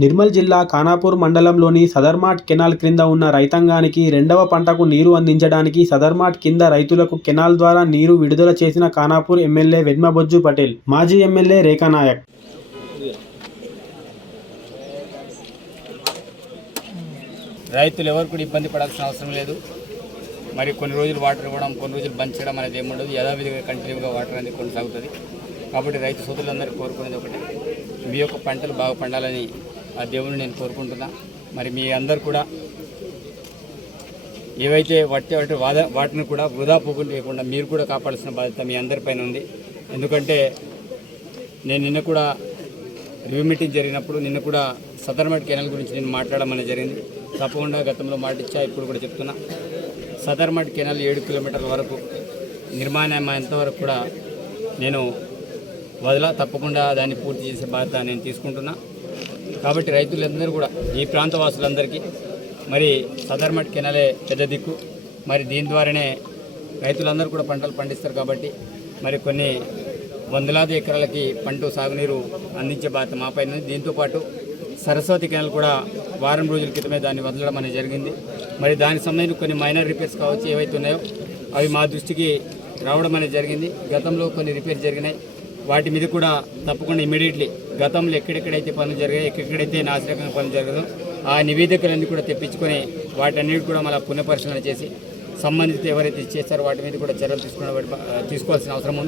నిర్మల్ జిల్లా ఖానాపూర్ మండలంలోని సదర్మాట్ కెనాల్ క్రింద ఉన్న రైతాంగానికి రెండవ పంటకు నీరు అందించడానికి సదర్మాట్ కింద రైతులకు కెనాల్ ద్వారా నీరు విడుదల చేసిన ఖానాపూర్ ఎమ్మెల్యే వెడ్మబొజ్జు పటేల్, మాజీ ఎమ్మెల్యే రేఖా నాయక్. రైతులు ఎవరు కూడా ఇబ్బంది పడాల్సిన అవసరం లేదు. మరి కొన్ని రోజులు వాటర్ ఇవ్వడం, కొన్ని రోజులు బంద్ చేయడం అనేది ఏముండదు. యథావిధిగా కంటిన్యూగా వాటర్ అనేది కొనసాగుతుంది. కాబట్టి రైతు సోదరులందరూ కోరుకునేది ఒకటే, మీ యొక్క పంటలు బాగా పండాలని ఆ దేవుని నేను కోరుకుంటున్నా. మరి మీ అందరు కూడా ఏవైతే వాటిని కూడా వృధా పోకుండా మీరు కూడా కాపాడాల్సిన బాధ్యత మీ అందరిపైన ఉంది. ఎందుకంటే నేను నిన్న కూడా రివ్యూ మీటింగ్ జరిగినప్పుడు నిన్న కూడా సదర్మాట్ కెనాల్ గురించి నేను మాట్లాడడం అనేది జరిగింది. తప్పకుండా గతంలో మాటిచ్చా, ఇప్పుడు కూడా చెప్తున్నా. సదర్మాట్ కెనాల్ 7 కిలోమీటర్ల వరకు నిర్మాణం అంతవరకు కూడా నేను తప్పకుండా దాన్ని పూర్తి చేసే బాధ్యత నేను తీసుకుంటున్నా. కాబట్టి రైతులందరూ కూడా, ఈ ప్రాంత వాసులందరికీ మరి సదర్మాట్ కెనాలే పెద్ద దిక్కు. మరి దీని ద్వారానే రైతులందరూ కూడా పంటలు పండిస్తారు. కాబట్టి మరి కొన్ని వందలాది ఎకరాలకి పంట సాగునీరు అందించే బాధ్యత మా పైన. దీంతోపాటు సరస్వతి కెనాల్ కూడా వారం రోజుల క్రితమే దాన్ని వదలడం అనేది జరిగింది. మరి దానికి సంబంధించిన కొన్ని మైనర్ రిపేర్స్ కావచ్చు, ఏవైతే ఉన్నాయో అవి మా దృష్టికి రావడం అనేది జరిగింది. గతంలో కొన్ని రిపేర్స్ జరిగినాయి. వాటి మీద కూడా తప్పకుండా ఇమీడియట్లీ గతంలో ఎక్కడెక్కడైతే పనులు జరిగాయి, ఎక్కడెక్కడైతే నాశనకమైన పనులు జరగదో ఆ నివేదికలన్నీ కూడా తెప్పించుకొని వాటన్నిటి కూడా మళ్ళీ పునఃపరిశీలన చేసి సంబంధిత ఎవరైతే చేస్తారో వాటి మీద కూడా చర్యలు తీసుకోవాల్సిన అవసరం ఉంది.